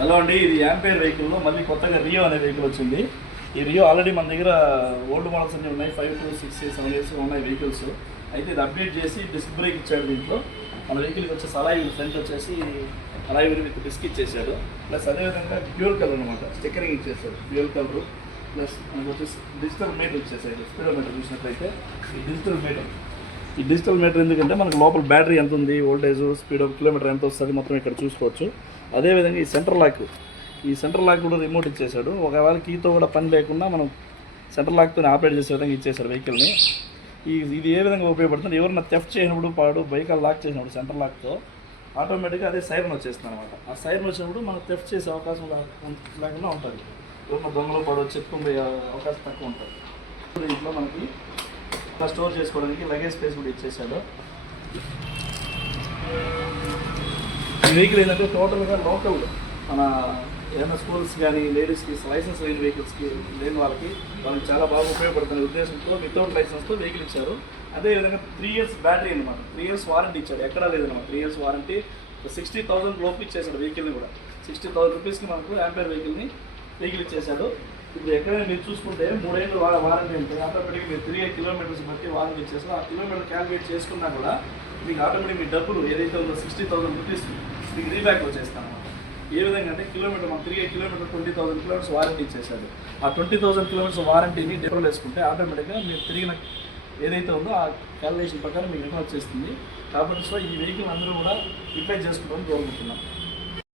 Hello అండి, ఇది Ampere వెహికల్లో మళ్ళీ కొత్తగా రియో అనే వెహికల్ వచ్చింది. ఈ రియో ఆల్రెడీ మన దగ్గర ఓల్డ్ మోడల్స్ అన్నీ ఉన్నాయి, 5 to 6 years 7 years ఉన్నాయి వెహికల్స్. అయితే ఇది అప్డేట్ చేసి డిస్క్ బ్రేక్ ఇచ్చాడు. దీంట్లో మన వెహికల్కి వచ్చేసి అలాయ్ ఫ్రంట్ వచ్చేసి అలాయ్ విత్ డిస్క్ ఇచ్చేసాడు. ప్లస్ అదేవిధంగా డ్యూయల్ కలర్ అనమాట, స్టిక్కరింగ్ ఇచ్చేసాడు డ్యూయల్ కలర్. ప్లస్ మనకు వచ్చేసి డిజిటల్ మీటర్ ఇచ్చేసాడు. స్పీడోమీటర్ చూసినట్లయితే ఈ డిజిటల్ మీటర్ ఎందుకంటే మనకు లోపల బ్యాటరీ ఎంత ఉంది, వోల్టేజ్, స్పీడ్ ఆఫ్ కిలోమీటర్ ఎంత వస్తుంది మొత్తం ఇక్కడ చూసుకోవచ్చు. అదేవిధంగా ఈ సెంటర్ లాక్ కూడా రిమోట్ ఇచ్చేసాడు. ఒకవేళ కీతో కూడా పని లేకుండా మనం సెంటర్ లాక్తో ఆపరేట్ చేసే విధంగా ఇచ్చేసాడు వెహికల్ని. ఇది ఏ విధంగా ఉపయోగపడుతుంది, ఎవరైనా థెఫ్ట్ చేసినప్పుడు బైక్ లాక్ చేసినప్పుడు సెంటర్ లాక్తో ఆటోమేటిక్గా అదే సైరన్ వచ్చేస్తుంది అనమాట. ఆ సైరన్ వచ్చినప్పుడు మనం థెఫ్ట్ చేసే అవకాశం లేకుండా ఉంటుంది. ఎవరైనా దొంగలు చెప్పుకొని పోయే అవకాశం తక్కువ ఉంటుంది. ఇంట్లో మనకి స్టోర్ చేసుకోవడానికి లగేజ్ స్పేస్ కూడా ఇచ్చేసాడు. ఈ వెహికల్ ఏంటంటే టోటల్గా లోకల్ మన ఏదైనా స్కూల్స్ కానీ లేడీస్కి లైసెన్స్ లేని వెహికల్స్కి లేని వాళ్ళకి చాలా బాగా ఉపయోగపడుతున్న ఉద్దేశంతో వితౌట్ లైసెన్స్తో వెహికల్ ఇచ్చారు. అదేవిధంగా 3 years బ్యాటరీ అనమాట, 3 years వారంటీ ఇచ్చాడు. ఎక్కడా లేదన్నమాట 3 years వారంటీ. 60,000 లోపు ఇచ్చేసాడు వెహికల్ని కూడా. 60,000 రూపీస్కి మనకు యాంపేర్ వెహికల్ ఇచ్చేసాడు. ఇప్పుడు ఎక్కడైనా మీరు చూసుకుంటే 3 ఏళ్ళు వారంటీ ఉంటుంది. ఆటోమేటిక్గా మీరు 3 kilometers బట్టి వారంటీ ఇచ్చేస్తారు. ఆ కిలోమీటర్ క్యాల్కులేట్ చేసుకున్నా కూడా మీకు ఆటోమేటిక్ మీ డబ్బులు ఏదైతే ఉందో 60,000 రూపీస్ మీకు రీబ్యాక్ వచ్చేస్తాను అనమాట. ఏ విధంగా అంటే కిలోమీటర్ మనం 3 kilometers 20,000 kilometers వారంటీ ఇచ్చేసాడు. ఆ 20,000 kilometers వారంటీని డిఫరెంట్ వేసుకుంటే ఆటోమేటిక్గా మీరు తిరిగిన ఏదైతే ఉందో ఆ క్యాల్కులేషన్ ప్రకారం మీకు రిటర్న్ వచ్చేస్తుంది. కాబట్టి ఈ వెహికల్ అందరూ కూడా రిప్లై చేసుకోవడానికి కోరుకుంటున్నాం.